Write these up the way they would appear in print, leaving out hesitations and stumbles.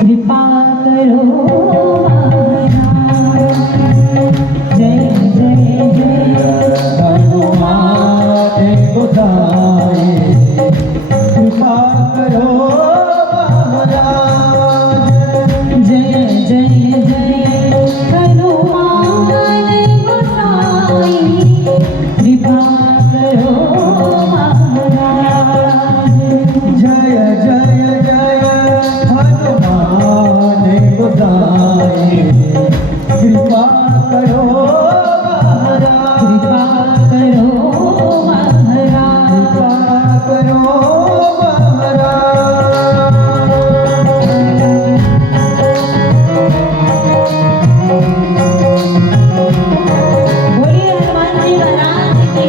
कृपा करो जय जय जय हनुमान गोसाई कृपा करो महाराज। जय जय जय हनुमान गोसाई कृपा करो महाराज। जय जय जय हनुमान गोसाई कृपा करो महाराज। कृपा करो महाराज। कृपा करो महाराज। बोलिए हनुमान जी महाराज की।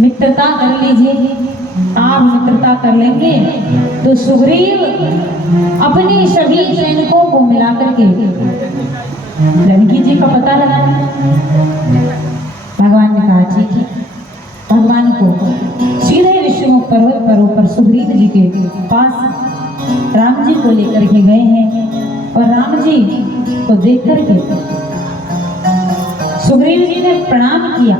मित्रता कर लीजिए। आप मित्रता कर लेंगे तो सुग्रीव अपनी सभी सैनिकों को मिलाकर के लड़की जी का पता लगाना। भगवान ने कहा ठीक है। भगवान को पर्वत पर ऊपर सुग्रीव जी के पास राम जी को लेकर के गए हैं और राम जी को देख करके सुग्रीव जी ने प्रणाम किया,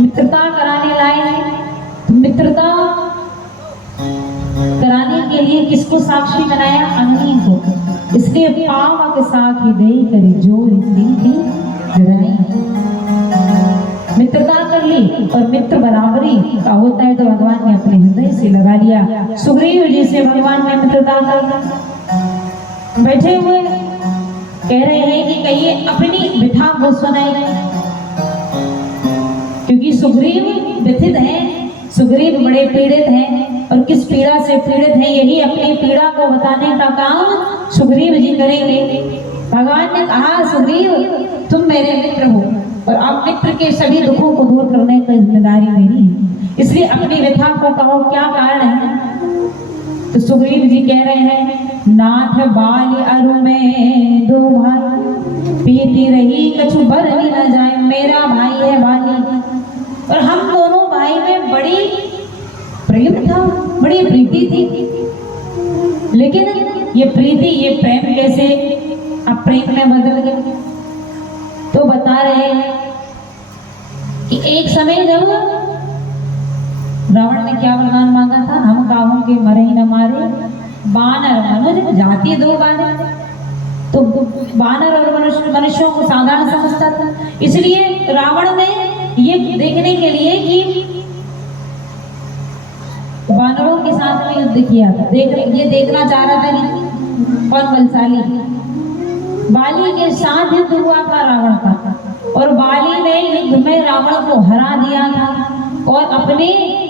मित्रता कराने लाए हैं। तो मित्रता कराने के लिए किसको साक्षी बनाया? अंगनी को। इसलिए पाव के साथ ही दे करी जोर थी मित्रता कर ली और मित्र बराबरी का होता है तो भगवान ने अपने हृदय से लगा लिया। सुग्रीव जी से भगवान ने मित्रता कर बैठे हुए कह रहे हैं कि कहिए अपनी व्यथा को सुनाइए, क्योंकि सुग्रीव व्यथित हैं, सुग्रीव बड़े पीड़ित हैं और किस पीड़ा से पीड़ित हैं यही अपनी पीड़ा को बताने का काम सुग्रीव जी करेंगे। भगवान ने कहा सुग्रीव तुम मेरे मित्र हो और आप मित्र के सभी दुखों को दूर करने की जिम्मेदारी मेरी है, इसलिए अपनी व्यथा को कहो क्या कारण है। तो सुग्रीव जी कह रहे हैं नाथ बाली अरु में दो भाई पीती रही कछु बर भी न जाए, मेरा भाई है बाली और हम दोनों भाई में बड़ी प्रेम था, बड़ी प्रीति थी, लेकिन ये प्रीति ये प्रेम कैसे अब प्रेम में बदल गए। तो बता रहे हैं कि एक समय जब रावण ने क्या वरदान मांगा था, हम काहू के मरे ही न मारे बानर मनुष्य जाति दो बारे, तो बानर और मनुष्यों को साधारण समझता था, इसलिए रावण ने ये देखने के लिए कि बानरों के साथ में युद्ध किया था, ये देखना चाह रहा था कि कौन बलशाली। बाली के साथ युद्ध हुआ था रावण का और बाली ने युद्ध में रावण को हरा दिया था और अपने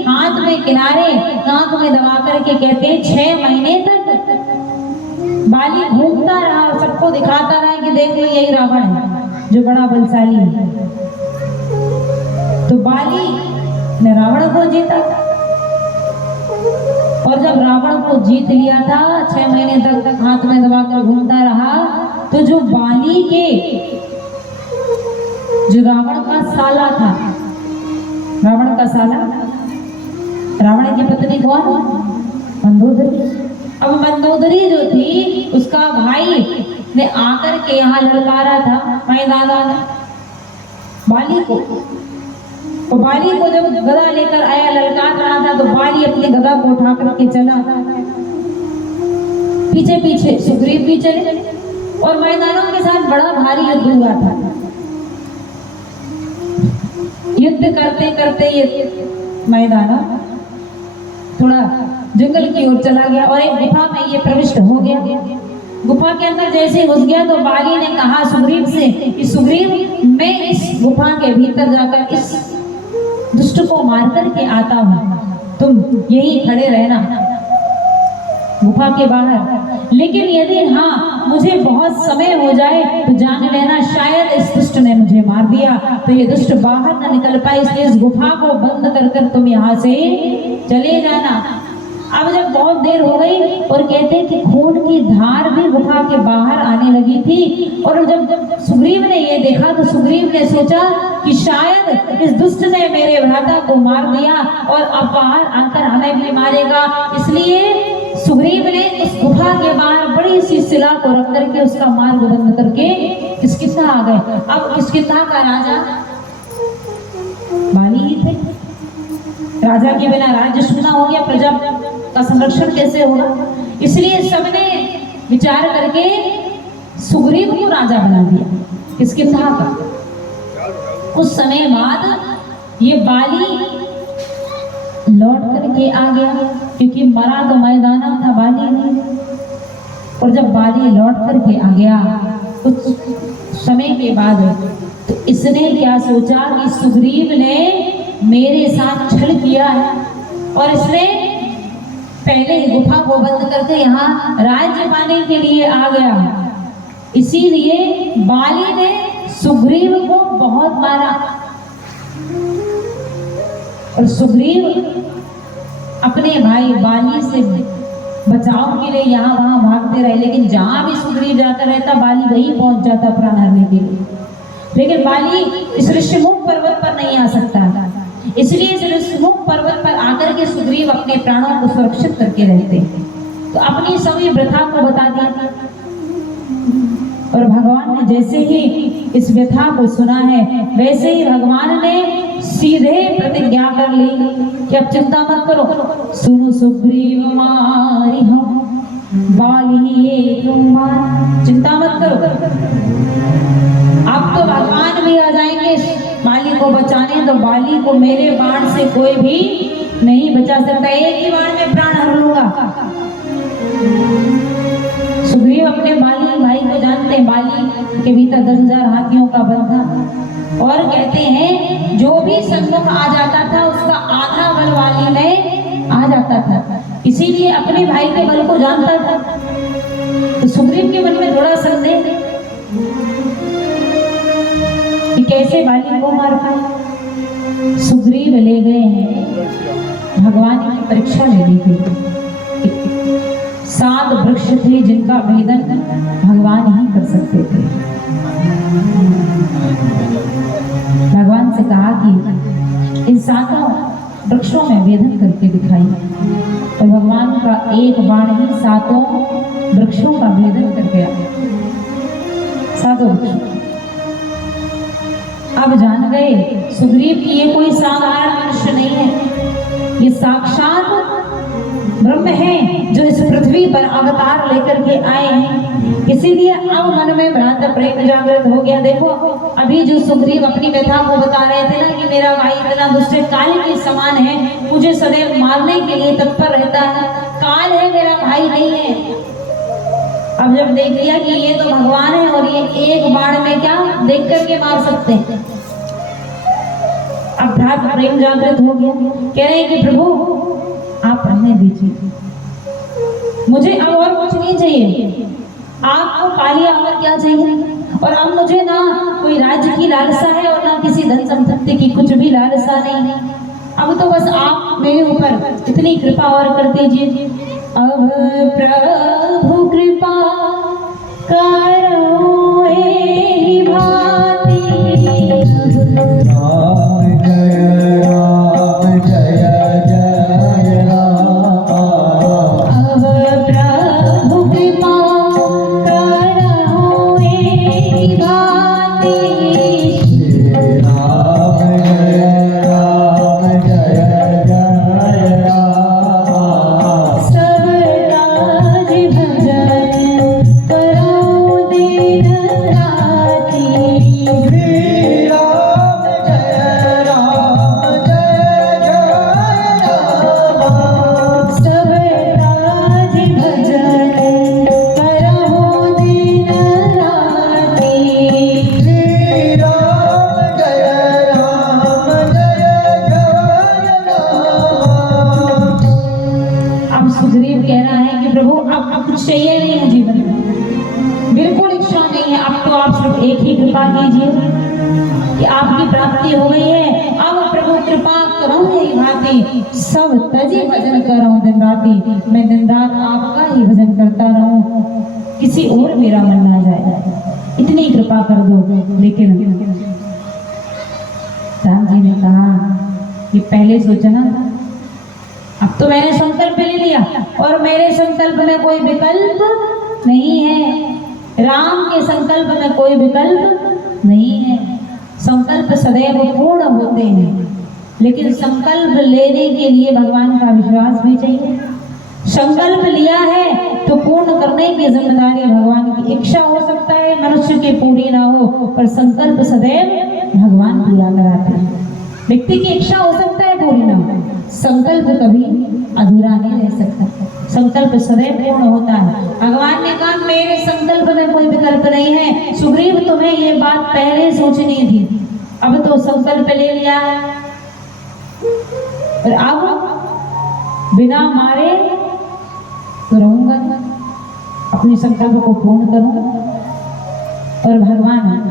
हाथ में किनारे नाक में दबा करके कहते हैं 6 महीने तक बाली घूमता रहा और सबको दिखाता रहा कि देख लो यही रावण है जो बड़ा बलशाली है। तो बाली ने रावण को जीता और जब रावण को जीत लिया था 6 महीने तक हाथ में दबाकर घूमता रहा, तो जो बाली के जो रावण का साला था, रावण का साला, रावण की पत्नी कौन? मंदोदरी। अब मंदोदरी जो थी उसका भाई ने आकर के यहाँ ललकारा था मैदाना बाली को, तो बाली को जब गदा लेकर आया ललकार रहा था तो बाली अपनी गदा को उठा करके चला, पीछे पीछे सुग्रीव भी चले और मैदानों के साथ बड़ा भारी युद्ध हुआ था। युद्ध करते करते ये मैदान थोड़ा जंगल की ओर चला गया और एक गुफा में ये प्रविष्ट हो गया। गुफा के अंदर जैसे घुस गया तो बाली ने कहा सुग्रीव से कि सुग्रीव मैं इस गुफा के भीतर जाकर इस दुष्ट को मार करके आता हूँ, तुम यही खड़े रहना गुफा के बाहर, लेकिन यदि हाँ मुझे बहुत समय हो जाए तो जान लेना शायद इस दुष्ट ने मुझे मार दिया तो ये दुष्ट बाहर न निकल पाए, इसलिए इस गुफा को बंद कर कर तुम यहाँ से चले जाना। अब जब बहुत देर हो गई और कहते हैं कि खून की धार भी गुफा के बाहर आने लगी थी और जब सुग्रीव ने ये देखा तो सुग्रीव ने सोचा कि शायद इस दुष्ट ने मेरे भ्राता को मार दिया और अब बाहर आकर हमें भी मारेगा, इसलिए सुग्रीव ने उस गुफा के बाहर बड़ी सी शिला को रख करके उसका मार्ग बंद करके किष्किंधा आ गए। अब किष्किंधा का राजा बाली ही थे, राजा के बिना राज्य शून्य हो गया, प्रजा का संरक्षण कैसे होगा, इसलिए सबने विचार करके सुग्रीव को राजा बना दिया किष्किंधा का। कुछ समय बाद ये बाली लौट करके आ गया, क्योंकि मरा तो मैदाना था बाली ने, और जब बाली लौट करके आ गया कुछ समय के बाद तो इसने क्या सोचा कि सुग्रीव ने मेरे साथ छल किया है और इसने पहले ही गुफा को बंद करके यहाँ राज्य पाने के लिए आ गया, इसीलिए बाली ने सुग्रीव को बहुत मारा और सुग्रीव अपने भाई बाली से बचाव के लिए यहाँ वहां भागते रहे, लेकिन जहां भी सुग्रीव जाता रहता बाली वहीं पहुंच जाता प्राण हरने के लिए, लेकिन बाली इस ऋषिमुख पर्वत पर नहीं आ सकता, इसलिए इस ऋषमुख पर्वत पर आकर के सुग्रीव अपने प्राणों को सुरक्षित करके रहते हैं। तो अपनी सभी व्यथा को बता दिया और भगवान ने जैसे ही इस व्यथा को सुना है वैसे ही भगवान ने सीधे प्रतिज्ञा कर ली कि अब चिंता मत करो, सुनो सुग्रीव मारी हम बाली तुम्हार, चिंता मत करो। अब तो भगवान भी आ जाएंगे बाली को बचाने, तो बाली को मेरे बाण से कोई भी नहीं बचा सकता, एक ही बाण में प्राण हर लूंगा। सुग्रीव अपने बाली भाई को जानते हैं, बाली के भीतर 10,000 हाथियों का बल था और कहते हैं जो भी सम्मुख आ जाता था उसका आधा बल बाली में आ जाता था, इसीलिए अपने भाई के बल को जानता था। तो सुग्रीव के मन में थोड़ा संदेह कि कैसे बाली को मार पाए। सुग्रीव ले गए हैं भगवान की परीक्षा लेने के लिए। 7 वृक्ष थे जिनका भेदन भगवान ही कर सकते थे। भगवान से कहा कि इन 7 वृक्षों में भेदन करके दिखाई, तो भगवान का एक बाण ही 7 वृक्षों का भेदन कर गया। 7 वृक्ष अब जान गए सुग्रीव की ये कोई साधारण मनुष्य नहीं है, ये साक्षात ब्रह्म है जो इस पृथ्वी पर अवतार लेकर के आए हैं। इसीलिए अब मन में भ्रांत प्रेम जागृत हो गया। देखो अभी जो सुग्रीव अपनी व्यथा को बता रहे थे ना कि मेरा भाई इतना दुष्ट काल के समान है, मुझे सदैव मारने के लिए तत्पर रहता है, काल है मेरा भाई नहीं है। अब जब देख लिया कि ये तो भगवान है और ये एक बाण में क्या देख करके मार सकते हैं, अब भ्रांत प्रेम जागृत हो गया। कह रहे हैं कि प्रभु आप रहने दीजिए, मुझे अब और कुछ नहीं चाहिए, आपको पा लिया और क्या चाहिए। और अब मुझे ना कोई राज्य की लालसा है और ना किसी धन संपत्ति की कुछ भी लालसा नहीं, अब तो बस आप मेरे ऊपर इतनी कृपा और कर दीजिए। अब प्रभु कृपा करो हे भांति, चाहिए नहीं है जीवन में, बिल्कुल इच्छा नहीं है। अब तो आप सिर्फ एक ही कृपा कीजिए कि आपकी प्राप्ति हो गई है। अब प्रभु कृपा करो यही भांति, सब तजी भजन करो दिन राति, मैं दिन रात आपका ही भजन करता रहूं, किसी और मेरा मन ना जाए, इतनी कृपा कर दो। लेकिन राम जी ने कहा कि पहले सोचना, अब तो मैंने संकल्प ले लिया और मेरे संकल्प में कोई विकल्प नहीं है, राम के संकल्प में कोई विकल्प नहीं है। संकल्प सदैव पूर्ण होते हैं, लेकिन संकल्प लेने के लिए भगवान का विश्वास भी चाहिए। संकल्प लिया है तो पूर्ण करने की जिम्मेदारी भगवान की। इच्छा हो सकता है मनुष्य की पूरी ना हो, पर संकल्प सदैव भगवान पूरा कराते हैं। व्यक्ति की इच्छा हो सकता है पूरी ना हो, संकल्प कभी अधूरा नहीं रह सकता, संकल्प सदैव पूर्ण होता है। भगवान ने कहा मेरे संकल्प में कोई विकल्प नहीं है। सुग्रीव तुम्हें ये बात पहले सोचनी थी, अब तो संकल्प ले लिया और अब बिना मारे तो रहूंगा, अपने संकल्प को पूर्ण करूंगा। और भगवान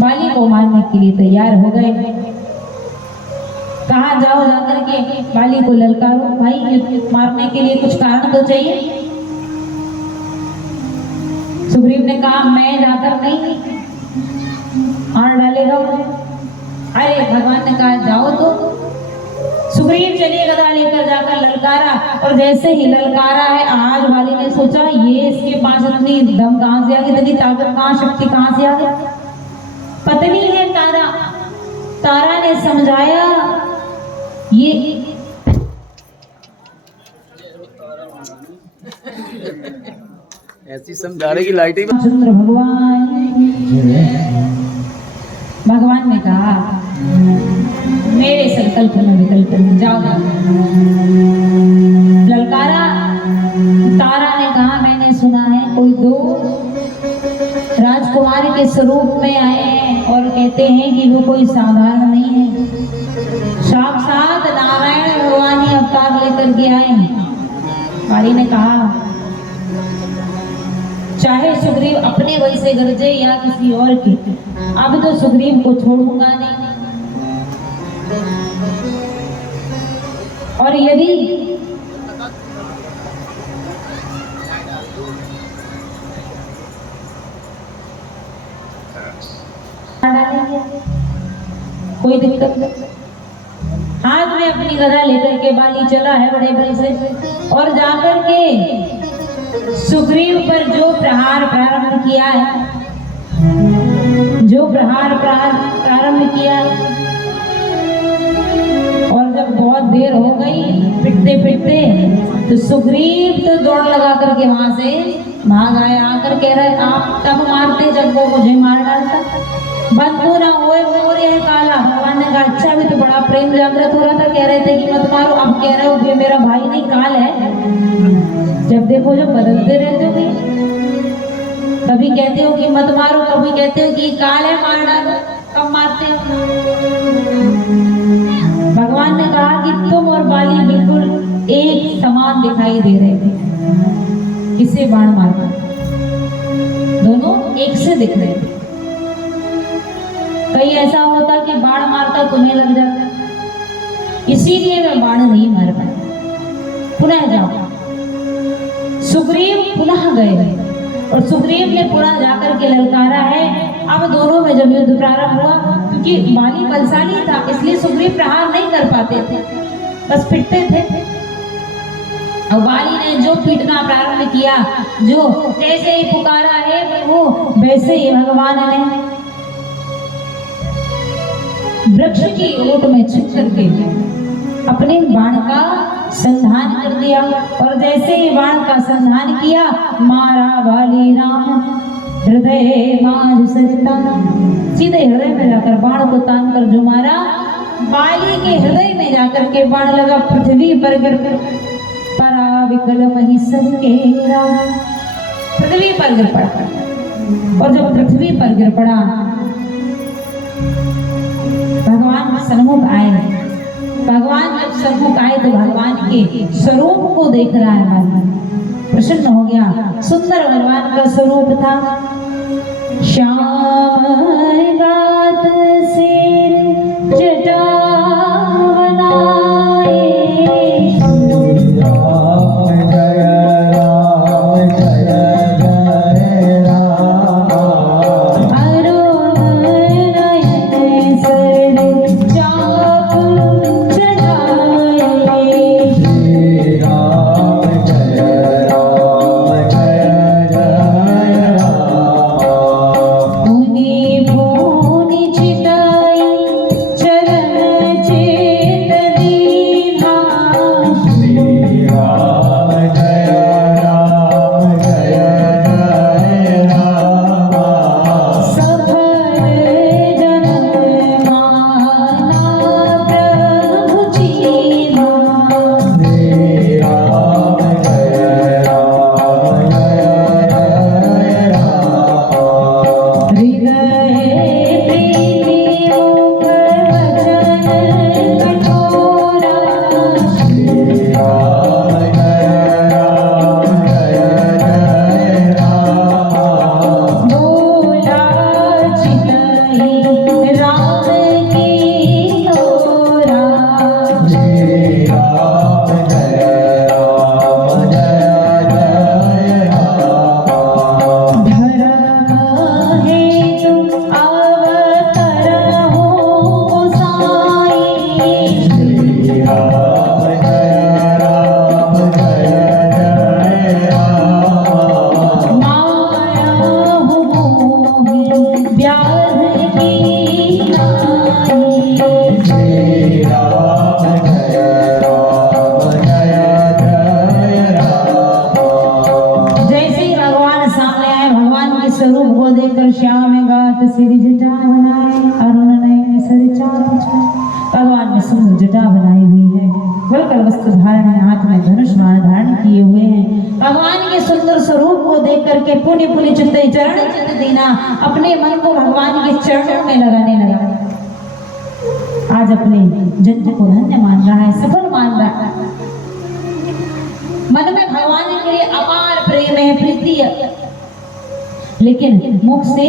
बाली को मारने के लिए तैयार हो गए। कहा जाओ जाकर के बाली को ललकारो, भाई मारने के लिए कुछ कारण तो चाहिए। सुग्रीव ने कहा मैं जाकर नहीं मार डालेगा मुझे। अरे भगवान ने कहा जाओ तो। सुग्रीव चलिए गदा लेकर जाकर ललकारा, और जैसे ही ललकारा है आज वाली ने सोचा ये इसके पास इतनी दम कहां से आ गई, इतनी ताकत कहां, शक्ति कहां से आ गई। पत्नी है तारा, तारा ने समझाया ये ऐसी समझा रहे कि लाइटें भी चंद्र भगवान, भगवान ने कहा मेरे संकल्प में विकल्प नहीं, जाओ। ललकारा, तारा ने कहा मैंने सुना है कोई दो राजकुमारी के स्वरूप में आए हैं और कहते हैं कि वो कोई साधारण नहीं है, साक्षात नारायण भगवान ही अवतार लेकर के आए हैं। वाली ने कहा चाहे सुग्रीव अपने वही से गरजे या किसी और के, अब तो सुग्रीव को छोड़ूंगा नहीं। और यदि कोई दिक्कत नहीं, हाथ में अपनी गदा लेकर के बाली चला है बड़े बड़े से, और जाकर के सुग्रीव पर जो प्रहार प्रारंभ किया है, जो प्रहार प्रारंभ किया है, और जब बहुत देर हो गई पिटते पिटते तो सुग्रीव तो दौड़ लगा करके वहां से भाग आया, आकर कह रहे आप तब मारते जब वो मुझे मार डालता, बंधु ना होए मोर यह काला। भगवान ने कहा अच्छा भी तो बड़ा प्रेम जागृत हो रहा था, कह रहे थे कि मत मारो, अब कह रहे हो कि मेरा भाई नहीं काल है। जब देखो जब बदलते रहते हो, कभी कहते हो कि मत मारो, कभी कहते हो कि काल है मार डालो, कब मारते हो। भगवान ने कहा कि तुम और बाली बिल्कुल एक समान दिखाई दे रहे थे, किसे बाण मारना, दोनों एक से दिख रहे थे। कहीं ऐसा होता कि बाण मारता तुम्हें लग जाता, इसीलिए मैं बाण नहीं मार पाया। पुनः जाओ। सुग्रीव पुनः गए और सुग्रीव ने पुनः जाकर के ललकारा है। अब दोनों में जब युद्ध प्रारंभ हुआ, क्योंकि बाली बलशाली था इसलिए सुग्रीव प्रहार नहीं कर पाते थे, बस पिटते थे। और बाली ने जो पीटना प्रारंभ किया, जो जैसे ही पुकारा है वो वैसे ही भगवान ने वृक्ष की ओट में छिप करके अपने बाण का संधान कर दिया, और जैसे ही बाण का संधान किया मारा बाली राम हृदय माज सरिता, सीधे हृदय में जाकर बाण को तान कर जो मारा, बाली के हृदय में जाकर के बाण लगा, पृथ्वी पर गिर परा विकल महिषन केरा, पृथ्वी पर गिर पड़ा। और जब पृथ्वी पर गिर पड़ा भगवान सन्मुख आए। भगवान जब सन्मुख आए तो भगवान के स्वरूप को देख रहा है, भगवान प्रसन्न हो गया। सुंदर भगवान का स्वरूप था, श्याम गात सिर जटा बनाए, मुनि में सुंदर जटा बनाई हुई है, वलकल वस्त्र धारण है, हाथ में धनुष बाण धारण किए हुए हैं। भगवान के सुंदर स्वरूप को देख करके पुण्य पुण्य चित्त चरण चित्त देना, अपने मन को भगवान के चरणों में लगाने लगा। आज अपने जन्म को धन्य मान रहा है, सफल मान रहा है। मन में भगवान के लिए अपार प्रेम है, प्रीति है, लेकिन मुख से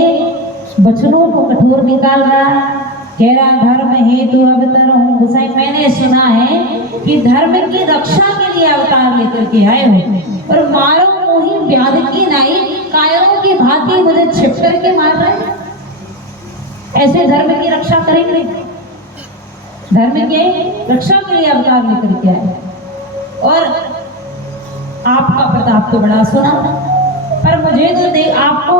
वचनों को कठोर निकाल रहा है। कह रहा धर्म हेतु अवतार हूँ। गोसाई मैंने सुना है कि धर्म की रक्षा के लिए अवतार लेकर के आए हो, और मारो मोही व्याध की नहीं, कायरों की भांति मुझे छिप करके मार रहे। ऐसे धर्म की रक्षा करेंगे? धर्म के रक्षा के लिए अवतार लेकर के आए। और आपका प्रताप तो बड़ा सुना, पर मुझे तो आपको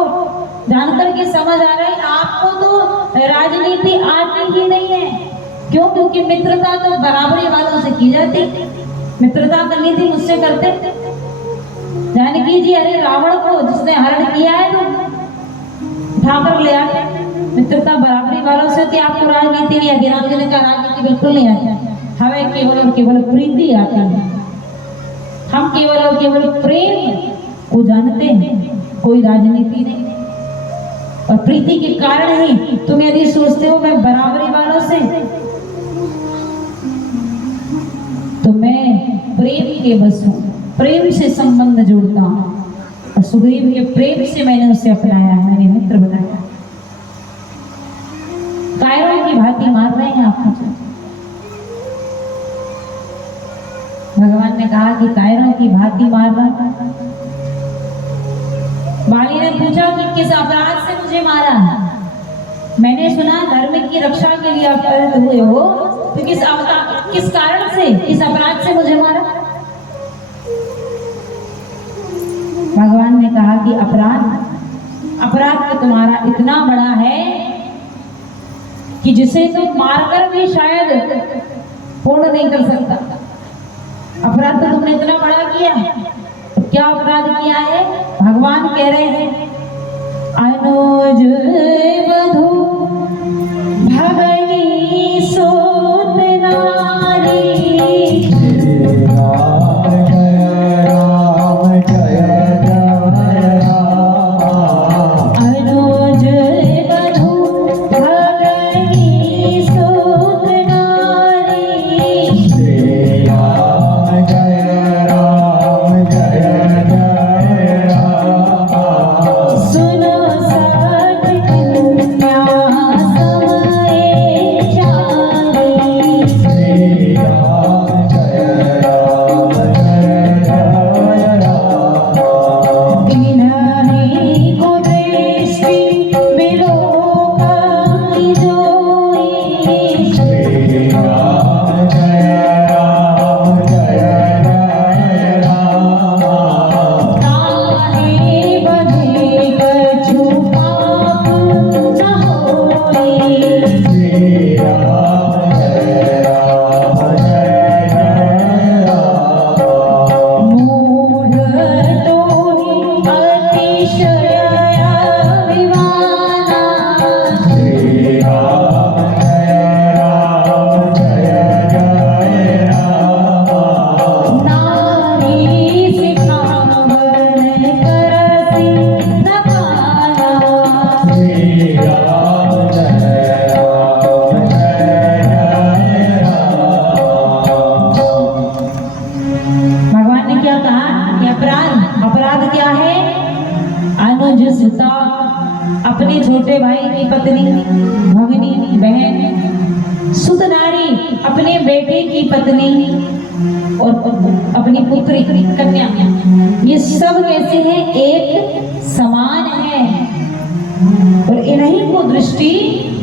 जानकर के समझ आ रहा है आपको तो राजनीति आती ही नहीं है। क्यों? क्योंकि मित्रता तो बराबरी वालों से की जाती। मित्रता करनी थी मुझसे करते। जानकी जी, अरे रावण को जिसने हरण किया है तो उठाकर ले आते। मित्रता बराबरी वालों से होती। आपको राजनीति नहीं आती, रामचंद्र का राजनीति बिल्कुल नहीं आती। हमें केवल और केवल प्रीति आती है। हम केवल और केवल प्रेम को जानते हैं, कोई राजनीति नहीं। और प्रीति के कारण ही तुम यदि सोचते हो मैं बराबरी वालों से, तो मैं प्रेम के बस हूं, प्रेम से संबंध जोड़ता हूं। और सुग्रीव के प्रेम से मैंने उसे अपनाया, मैंने मित्र बनाया। कायरों की भांति मार रहे हैं आप मुझे। भगवान ने कहा कि कायरों की भांति मार रहा है। बाली ने पूछा कि किस अपराध से मुझे मारा है? मैंने सुना धर्म की रक्षा के लिए अवतरित हुए हो, तो किस कारण से, किस अपराध से मुझे मारा? भगवान ने कहा कि अपराध तो तुम्हारा इतना बड़ा है कि जिसे तुम मारकर भी शायद पूर्ण नहीं कर सकता। अपराध तो तुमने इतना बड़ा किया। क्या अपराध किया है? भगवान कह रहे हैं अनुज वधू भगनी सोत नारी। अनुज वधू भगनी सोत नारी। सुनो सत कन्या समय चारी। इन्हीं को दृष्टि विलोकन जोई। ताहि बधे कछु पाप न होई। मूढ़ तोहि अतिशय अभिमाना। नारी सिखावन करसी न पाना। भगवान ने क्या कहा कि अपराध क्या है? अनुज सुता, अपने छोटे भाई की पत्नी, भगनी बहन, सुत नारी अपने बेटे की पत्नी, और अपनी पुत्री कन्या, ये सब कैसे हैं? एक समान है। और इन्हीं को दृष्टि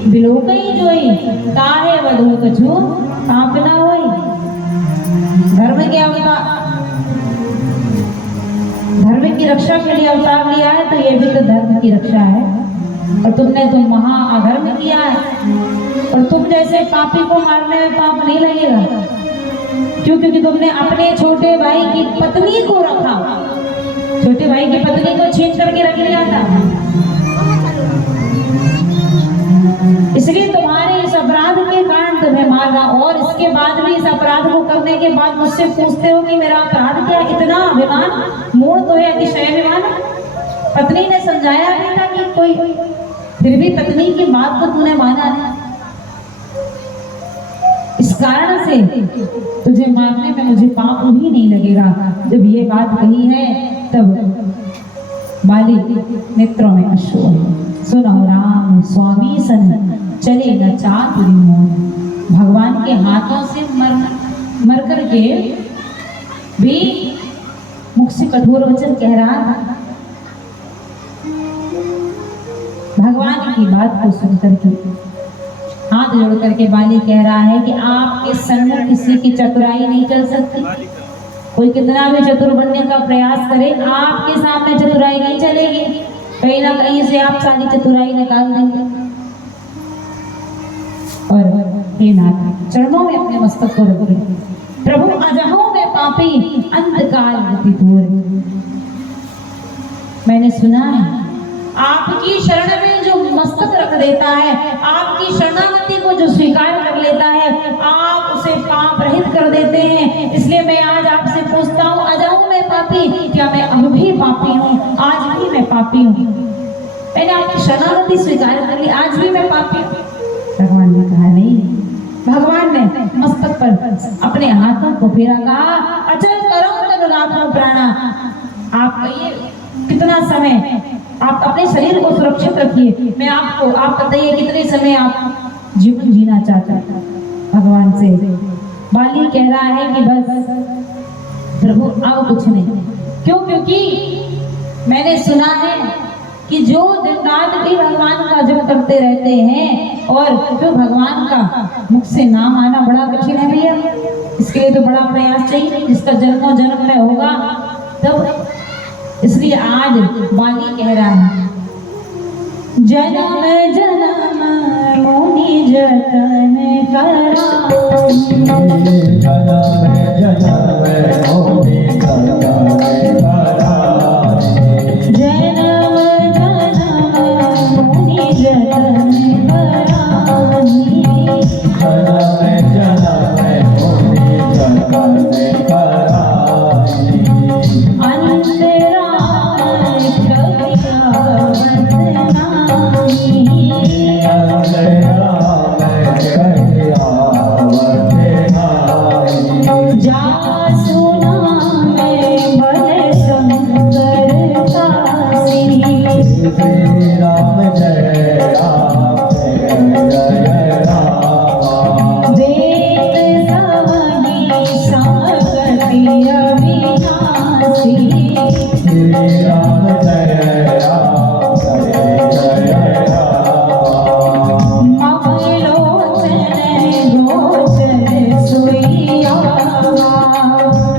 बिलोकई जोई। ताहे वधू कछु पाप न होई। धर्म के अवतार, धर्म की रक्षा के लिए अवतार लिया है, तो ये भी तो धर्म की रक्षा है। और तुमने तो महा अधर्म किया है। और तुम जैसे पापी को मारने में पाप नहीं लगेगा। क्यों? क्योंकि तुमने अपने छोटे भाई की पत्नी को रखा, छोटे भाई की पत्नी को छीन करके रख लिया था। इसलिए तुम्हारे इस अपराध के कारण तुम्हें मारना और उसके बाद भी इस अपराध को करने के बाद मुझसे पूछते हो कि मेरा अपराध क्या, इतना अभिमान, मूड तो है अतिशय अभिमान। पत्नी ने समझाया भी था कि कोई, फिर भी पत्नी की बात को तूने माना नहीं, इस कारण से तुझे मारने में मुझे पाप ही नहीं लगेगा। जब ये बात कही है तब बाली नेत्रों में अश्रु है। सुनो राम स्वामी सन चले न चातुरी मोह। भगवान के हाथों से मर कर के भी मुख से कठोर वचन कह रहा था। भगवान की बात को सुनकर के हाथ जोड़ करके बाली कह रहा है कि आपके संग किसी की चतुराई नहीं चल सकती। कोई कितना भी चतुर बनने का प्रयास करे, आपके सामने चतुराई नहीं चलेगी। कहीं ना कहीं से आप सारी चतुराई निकाल देंगे। और हे नाथ, चरणों में अपने मस्तक को रखिए। प्रभु अजहों में पापी अंतकाल गति दूर। मैंने सुना है आपकी शरण में जो मस्तक रख देता है, आपकी शरणागति को जो स्वीकार कर लेता है, आप उसे पाप रहित कर देते हैं। इसलिए मैं आज आपसे पूछता हूँ, अजाऊं मैं पापी, क्या मैं अब भी पापी हूँ? आज भी मैं पापी हूँ। मैंने आपकी शरणागति स्वीकार कर ली, आज भी मैं पापी हूँ। भगवान ने कहा नहीं। भगवान ने मस्तक पर अपने हाथों को फेरा, कहा अचल करो तनु राखो प्राणा। आप कहिए कितना समय आप अपने शरीर को सुरक्षित रखिए। मैं आपको, आप बताइए कितने समय आप जीवन जीना चाहते हैं भगवान से। बाली कह रहा है कि बस प्रभु अब कुछ नहीं। क्यों? क्योंकि मैंने सुना है कि जो दिन रात भी भगवान का जप करते रहते हैं और जो भगवान का मुख से नाम आना बड़ा कठिन है भैया। इसके लिए तो बड़ा प्रयास चाहिए, जिसका जन्मों जन्म में होगा तब। इसलिए आज बाली कह रहा है, जन्म जन्म मुनि जतन कराई। जन्म जन्म मोहि जतन कराई। जन्म जन्म मुनि जतन कराई। जन्म जन्म मोहि जतन कराई। अंतरा राम जय राम जय राम। वेद सवनी संगति अविनाशी। श्री राम जय राम जय राम। मम लोचन गोचर सोइया।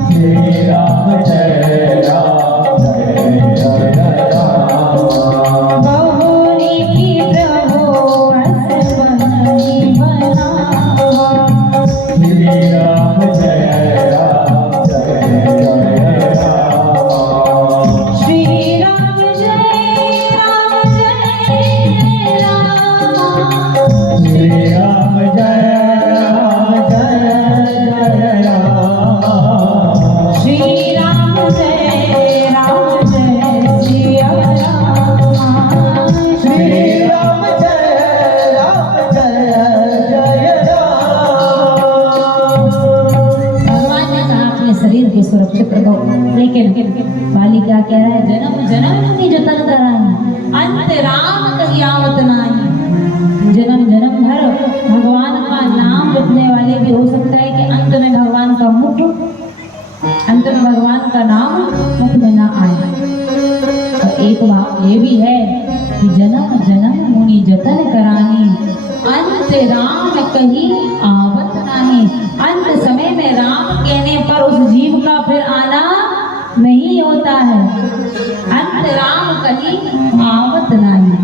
श्री राम जय राम जय राम। बहुरी की प्रभु बस बनई बनावा। श्री राम जय राम जय राम। श्री राम जय राम जय राम। श्री राम जय राम जय राम। श्री राम जय राम जय सिया राम। श्री राम जय राम जय राम। भगवान ने कहा अपने शरीर के सुरक्षित रखो, लेकिन बाली क्या कह रहा है, जन्म जन्म की जतन कराई, अंत राम कही आवत नाही। जन्म जन्म भर भगवान का नाम जपने वाले भी हो सकता है कि अंत में भगवान का मुख, अंत में भगवान का नाम मुख में ना आए। और एक बात ये भी है कि जन्म जन्म मुनि जतन करानी, अंत राम कहीं आवत नहीं। अंत समय में राम कहने पर उस जीव का फिर आना नहीं होता है। अंत राम कहीं आवत नहीं।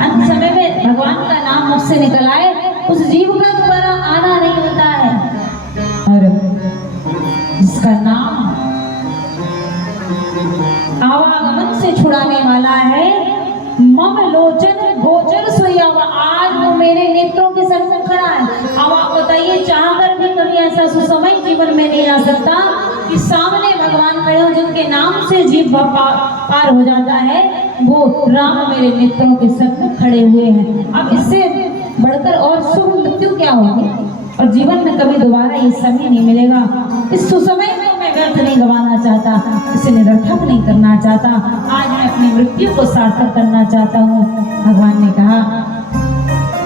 अंत समय में भगवान का नाम मुख से निकल आए, उस जीव का दोबारा आना नहीं होता है। और जिसका नाम आवागमन से छुड़ाने वाला है, मम लोचन गोचर सोया, आज वो मेरे नेत्रों के सम्मुख खड़ा है। अब आप बताइए, चाह कर भी कभी ऐसा सुसमय जीवन में नहीं आ सकता कि सामने भगवान खड़े हो, जिनके नाम से जीव पार हो जाता है, वो राम मेरे नेत्रों के सन्मुख खड़े हुए हैं। अब इससे बढ़कर और शुभ मृत्यु क्या होगी, और जीवन में कभी दोबारा ये समय नहीं मिलेगा। इस सुसमय को मैं व्यर्थ नहीं गंवाना चाहता, इसे निरर्थक नहीं करना चाहता। आज मैं अपनी मृत्यु को सार्थक करना चाहता हूँ। भगवान ने कहा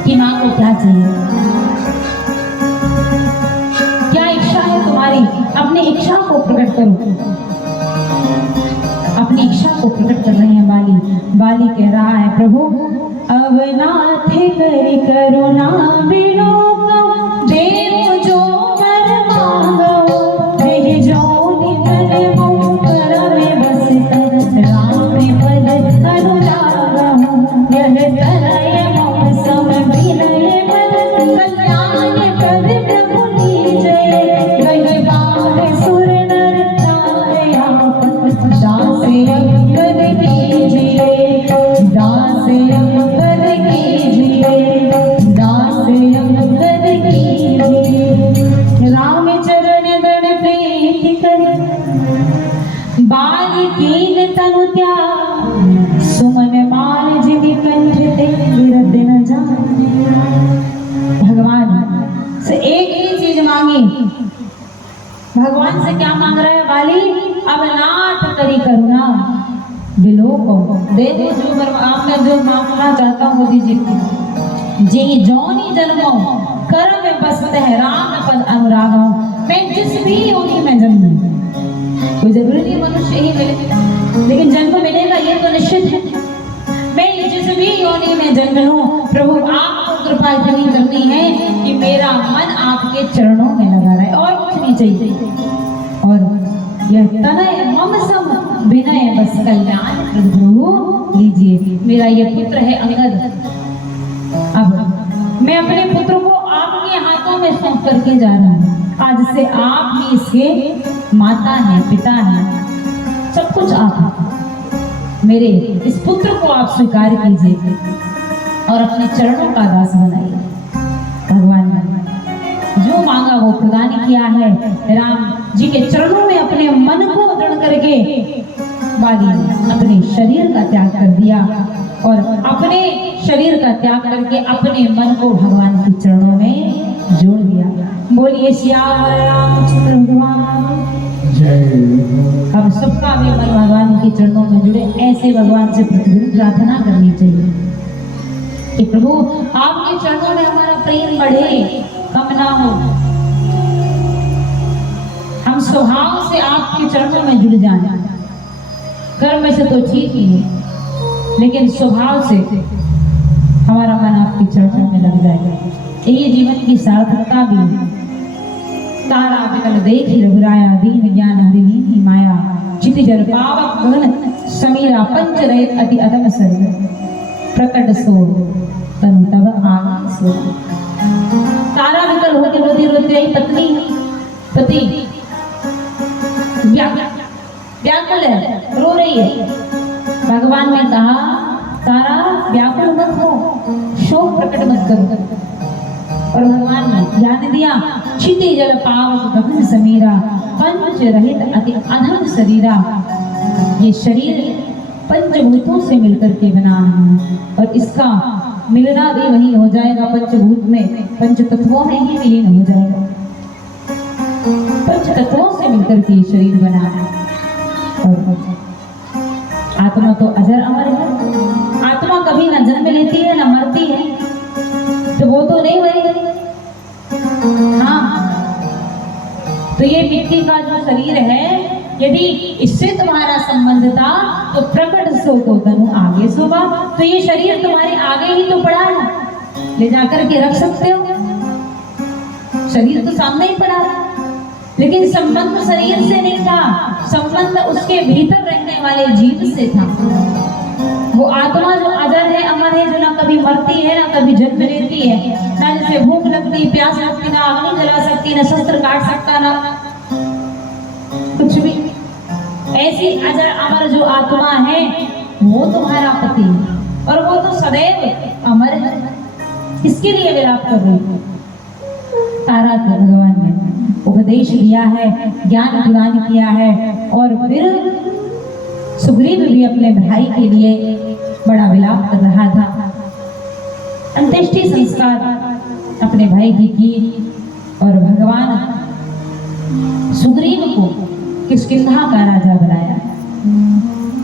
कि माँ को क्या चाहिए, क्या इच्छा है तुम्हारी, अपनी इच्छा को प्रकट करो। अपनी इच्छा को प्रकट कर रहे हैं बाली। बाली कह रहा है, प्रभु अब नाथ करि करुणा बिलोक, देव जो वर मांगो, देहि जोनि मन मोह करमे बस कर, राम पद अनुरागो, यह तरय मम सम विनय मन, कल्याण प्रद प्रभु लीजय, गहि बार सुर नर तारे आपत, दास अंगद कीजिए, दास अंगद कीजिए, दास अंगद कीजिए। राम चरण दण प्रीति कर, बाल कीन तनु त्याग, सुमन माल जिमि कंठ ते विरद न जाने। भगवान से एक ही चीज मांगी। भगवान से क्या मांग रहा है बाली? अब नाथ करी करुणा बिलोको, देखो जो आप मैं जो मांगना चाहता हूँ वो दीजिए। जी जौनी जन्मो कर्म में बसते है, राम पद अनुराग। मैं जिस भी योनि में जन्म, कोई जरूरी नहीं मनुष्य ही मिले, लेकिन जन्म मिलेगा ये तो निश्चित है। मैं जिस भी योनि में जन्म लूं, प्रभु आपको कृपा इतनी करनी है कि मेरा मन आपके चरणों में लगा रहे, और कुछ नहीं चाहिए। और यह तनय मम सम विनय बस कल्याण प्रभु लीजिए। मेरा ये पुत्र है अंगद, अब मैं अपने पुत्र को आपके हाथों में सौंप करके जा रहा हूँ। आज से आप ही इसके माता हैं, पिता हैं, सब कुछ आप हैं। मेरे इस पुत्र को आप स्वीकार कीजिए और अपने चरणों का दास बनाइए। भगवान ने जो मांगा वो प्रदान किया है। राम जी के चरणों में अपने मन को दृढ़ करके बाली ने अपने शरीर का त्याग कर दिया, और अपने शरीर का त्याग करके अपने मन को भगवान के चरणों में जोड़ दिया। बोलिए श्याम रामचंद्र भगवान जय। हम सबका भी मन भगवान के चरणों में जुड़े। ऐसे भगवान से प्रतिदिन प्रार्थना करनी चाहिए कि प्रभु आपके चरणों में हमारा प्रेम बढ़े, कम ना हो। हम स्वभाव से आपके चरणों में जुड़ जाएं। कर्म से तो ठीक ही है, लेकिन स्वभाव से हमारा मन आपके चरणों में लग जाएगा। ये जीवन की सार्थकता भी है। तारा विकल देखि रघुराया, दीन ज्ञान हरिहीन माया, चित जल पावक गगन समीरा, पंच रहित अति अदम सर, प्रकट सो तनु तब आगे सो। तारा विकल होते रोती रोती आई पत्नी, पति व्याकुल है, रो रही है। भगवान ने कहा तारा व्याकुल मत हो, शोक प्रकट मत करो। और भगवान ने ध्यान दिया, क्षिति जल पावक गगन समीरा, पंच रहित अति अधम शरीरा। ये शरीर पंचभूतों से मिलकर के बना है, और इसका मिलना भी वही हो जाएगा पंचभूत में, पंच तत्वों में ही विलीन हो जाएगा। पंच तत्वों से मिलकर के शरीर बना है, और आत्मा तो अजर अमर है। आत्मा कभी न जन्म लेती है न मरती है, तो वो तो नहीं वही। हाँ, तो ये मिट्टी का जो शरीर है, यदि इससे तुम्हारा संबंध था तो प्रकट सो तो तनु आगे सोवा। तो ये शरीर तुम्हारे आगे ही तो पड़ा है, ले जाकर के रख सकते हो। शरीर तो सामने ही पड़ा है, लेकिन संबंध शरीर से नहीं था, संबंध उसके भीतर रहने वाले जीव से था। वो आत्मा जो अजर है, अमर है, जो ना कभी मरती है ना कभी जन्म लेती है, ना जिसे भूख लगती, प्यास लगती, ना अग्नि जला सकती, ना शस्त्र काट सकता, ना कुछ भी। ऐसी अजर अमर जो आत्मा है वो तुम्हारा पति है, और वो तो सदैव अमर है। इसके लिए विलाप कर रही है तारा को भगवान ने। उपदेश दिया है, ज्ञान प्रदान किया है। और फिर सुग्रीव भी अपने भाई के लिए बड़ा विलाप कर रहा था। अंत्येष्टि संस्कार अपने भाई की और भगवान सुग्रीव को किष्किंधा का राजा बनाया।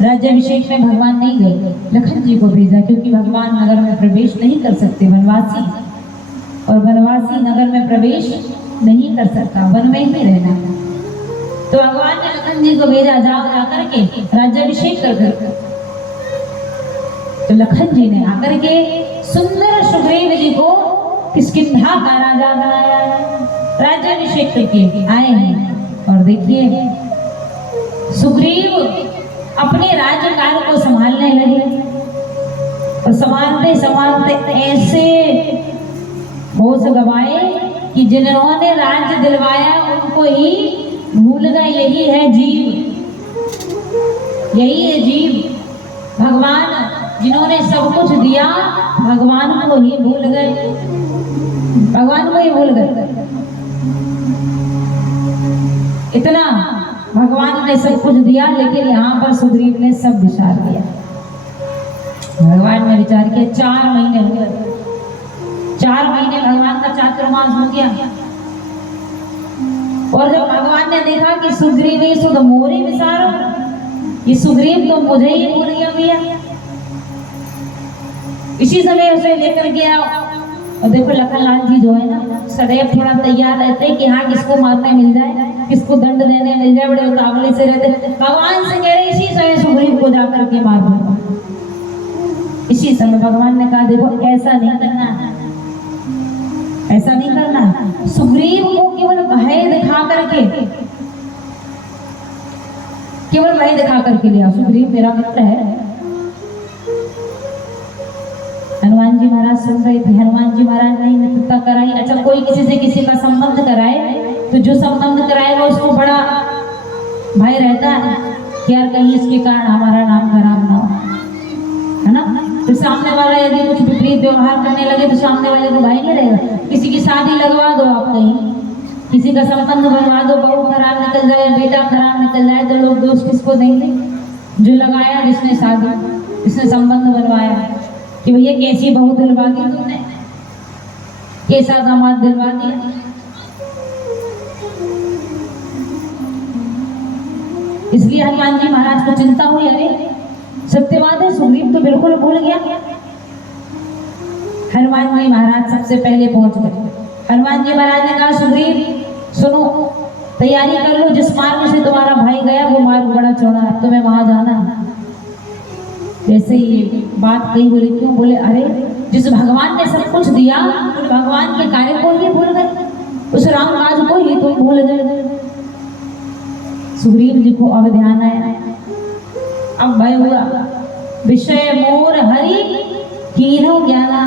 राज्याभिषेक में भगवान नहीं गए, लखन जी को भेजा, क्योंकि भगवान नगर में प्रवेश नहीं कर सकते, वनवासी, और वनवासी नगर में प्रवेश नहीं कर सकता, वन में ही रहना। तो भगवान ने लखन जी को भेजा, जाओ जाकर के राज्याभिषेक कर। तो लखन जी ने आकर के सुंदर सुग्रीव जी को किष्किंधा का राजा बनाया, राज्याभिषेक करके आए हैं। और देखिए सुग्रीव अपने राज्यकाल को संभालने लगे, और संभालते संभालते ऐसे होश गवाए कि जिन्होंने राज्य दिलवाया उनको ही भूल गए। यही है जीव, यही है जीव। भगवान जिन्होंने सब कुछ दिया, भगवान को ही भूल गए, भगवान को ही भूल गए। इतना भगवान ने सब कुछ दिया, लेकिन यहाँ पर सुग्रीव ने सब विचार दिया। भगवान ने विचार किया, 4 महीने हो गए, 4 महीने भगवान का चातुर्मास हो गया। और जब भगवान ने देखा कि सुग्रीव ही सुध मोरे विचारो, ये सुग्रीव तो मुझे ही भूल गया भैया, इसी समय उसे लेकर गया। और देखो लखनलाल जी जो है ना, सदैव थोड़ा तैयार रहते हैं कि हाँ किसको मारने मिल जाए, किसको दंड देने मिल जाए, बड़े उतावले से रहते। भगवान से कह रहे इसी समय सुग्रीव को जाकर के मार दूंगा। इसी समय भगवान ने कहा देखो ऐसा नहीं करना, ऐसा नहीं करना। सुग्रीव को केवल भय दिखा करके, केवल भय दिखा करके लिया। सुग्रीव मेरा मित्र है। हनुमान जी महाराज सुन रहे थे, हनुमान जी महाराज ने मित्रता कराई। अच्छा कोई किसी से किसी का संबंध कराए तो जो संबंध कराएगा उसको बड़ा भय रहता है कि यार कहीं इसके कारण हमारा नाम खराब ना हो, है ना। तो सामने वाला यदि कुछ विपरीत व्यवहार करने लगे तो सामने वाले को भय नहीं रहेगा। किसी की शादी लगवा दो आप, कहीं किसी का संबंध बनवा दो, बहू खराब निकल जाए, बेटा खराब निकल जाए, तो लोग दोष किसको देंगे? जो लगाया, जिसने शादी, जिसने संबंध बनवाया कि भैया कैसी बहू दिलवा दी तुमने, कैसा दामाद दिलवा दिया। इसलिए हनुमान जी महाराज को चिंता हुई, अरे सत्यवाद है सुग्रीव तो बिल्कुल भूल गया। हनुमान जी महाराज सबसे पहले पहुंच गए। हनुमान जी महाराज ने कहा सुग्रीव सुनो, तैयारी कर लो, जिस मार्ग से तुम्हारा भाई गया वो मार्ग बड़ा चौड़ा है, तुम्हें वहां जाना है। जैसे ये बात कही, बोले क्यों? बोले अरे जिस भगवान ने सब कुछ दिया, उस भगवान के कार्य को ही भूल गए, उस राम काज को ही तुम भूल गए। सुग्रीव जी को अब ध्यान आया, अब भय हुआ। विषय मोर हरि कीन्हो ज्ञाना,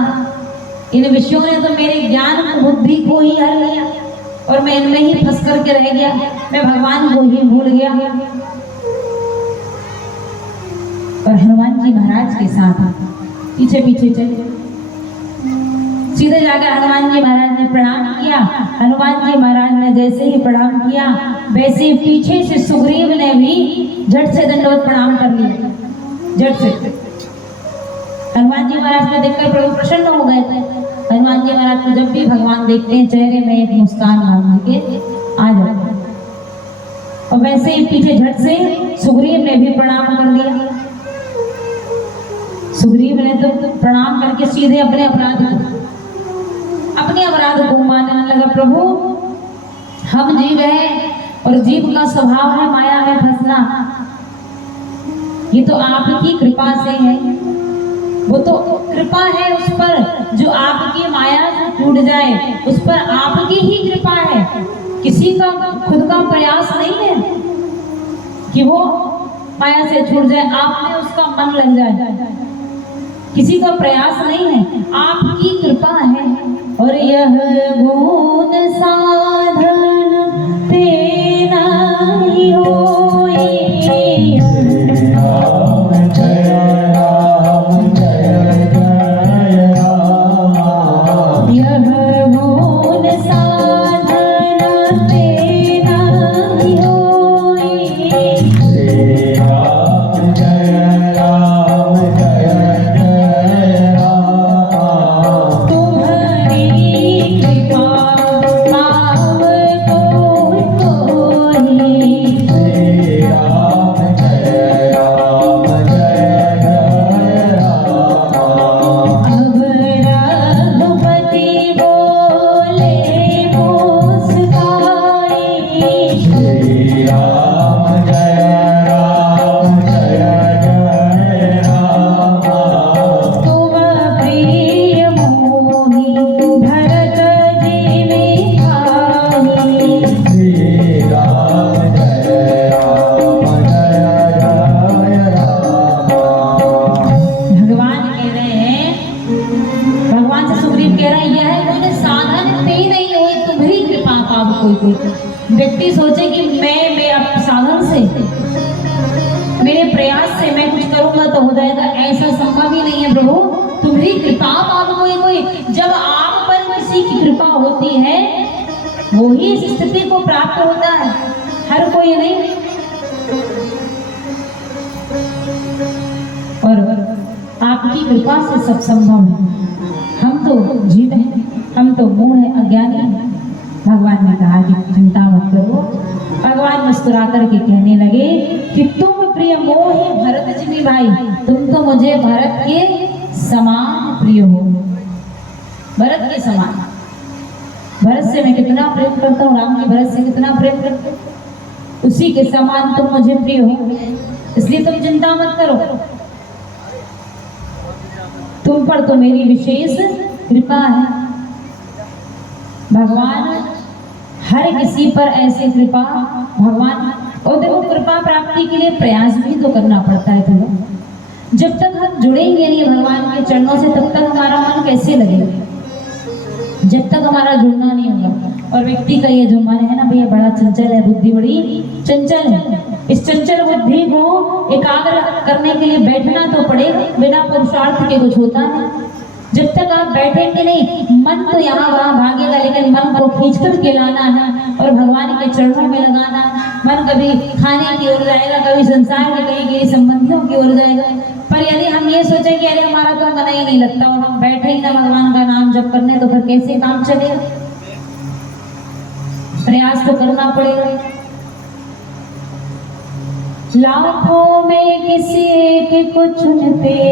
इन विषयों ने तो मेरे ज्ञान बुद्धि को ही हर लिया और मैं इनमें ही फंस करके रह गया, मैं भगवान को ही भूल गया। और हनुमान जी महाराज के साथ पीछे पीछे चले। सीधे जाकर हनुमान जी महाराज ने प्रणाम किया। हनुमान जी महाराज ने जैसे ही प्रणाम किया, वैसे ही पीछे से सुग्रीव ने भी झट से दंडवत प्रणाम कर लिया, झट से। हनुमान जी महाराज को देखकर प्रभु प्रसन्न हो गए थे। हनुमान जी महाराज को जब भी भगवान देखते हैं, चेहरे में एक मुस्कान मांग के आ जाते हैं। और वैसे ही पीछे झट से सुग्रीव ने भी प्रणाम कर दिया। सुग्रीव ने तो प्रणाम करके सीधे अपने अपराध को मानने लगा। प्रभु हम जीव हैं और जीव का स्वभाव है माया में फंसना, ये तो आपकी कृपा से है। वो तो कृपा है उस पर जो आपकी माया से छूट जाए, उस पर आपकी ही कृपा है। किसी का खुद का प्रयास नहीं है कि वो माया से छूट जाए, आप में उसका मन लग जाए, किसी का प्रयास नहीं है, आपकी कृपा है। और यह गुण साधन तेरा ही होए, राम जय राम जय जय राम। यह गुण साधन तेरा कोई कोई व्यक्ति सोचे कि मैं अब साधन से, मेरे प्रयास से मैं कुछ करूंगा तो हो जाएगा, ऐसा संभव ही नहीं है प्रभु। तुम्हारी कृपा पाप कोई जब आप पर किसी की कृपा होती है वो ही इस स्थिति को प्राप्त होता है, हर कोई नहीं। और आपकी कृपा से सब संभव है। हम तो जीव हैं, हम तो मूढ़ हैं, अज्ञानी हैं। भगवान ने कहा कि चिंता मत करो। भगवान मुस्कुरा करके कहने लगे कि तुम प्रिय मोहि भरत जी भाई, तुम तो मुझे भरत के समान प्रिय हो। भरत के समान, भरत से मैं कितना प्रेम करता हूँ, राम जी भरत से कितना प्रेम करते हैं, उसी के समान तुम मुझे प्रिय हो। इसलिए तुम चिंता मत करो, तुम पर तो मेरी विशेष कृपा है। भगवान हर किसी पर ऐसी कृपा, भगवान, और देखो कृपा प्राप्ति के लिए प्रयास भी तो करना पड़ता है थोड़ा। जब तक हम जुड़ेंगे नहीं भगवान के चरणों से तब तक हमारा मन कैसे लगेगा, जब तक हमारा जुड़ना नहीं होगा। और व्यक्ति का ये जो मन है ना भैया बड़ा चंचल है, बुद्धि बड़ी चंचल है। इस चंचल बुद्धि को एकाग्र करने के लिए बैठना तो पड़ेगा, बिना पुरुषार्थ के कुछ होता नहीं। जब तक आप बैठेंगे नहीं, मन तो यहाँ वहाँ भागेगा, लेकिन मन को खींच कर के लाना है और भगवान के चरणों में लगाना। मन कभी खाने की ओर जाएगा, कभी संसार के कहीं संबंधियों की ओर जाएगा। पर यदि हम ये सोचें कि अरे हमारा तो मन ही नहीं लगता और हम बैठे ही ना भगवान का नाम जप करने, तो फिर कैसे काम चलेगा? प्रयास तो करना पड़ेगा। लाखों में किसी एक को चुनते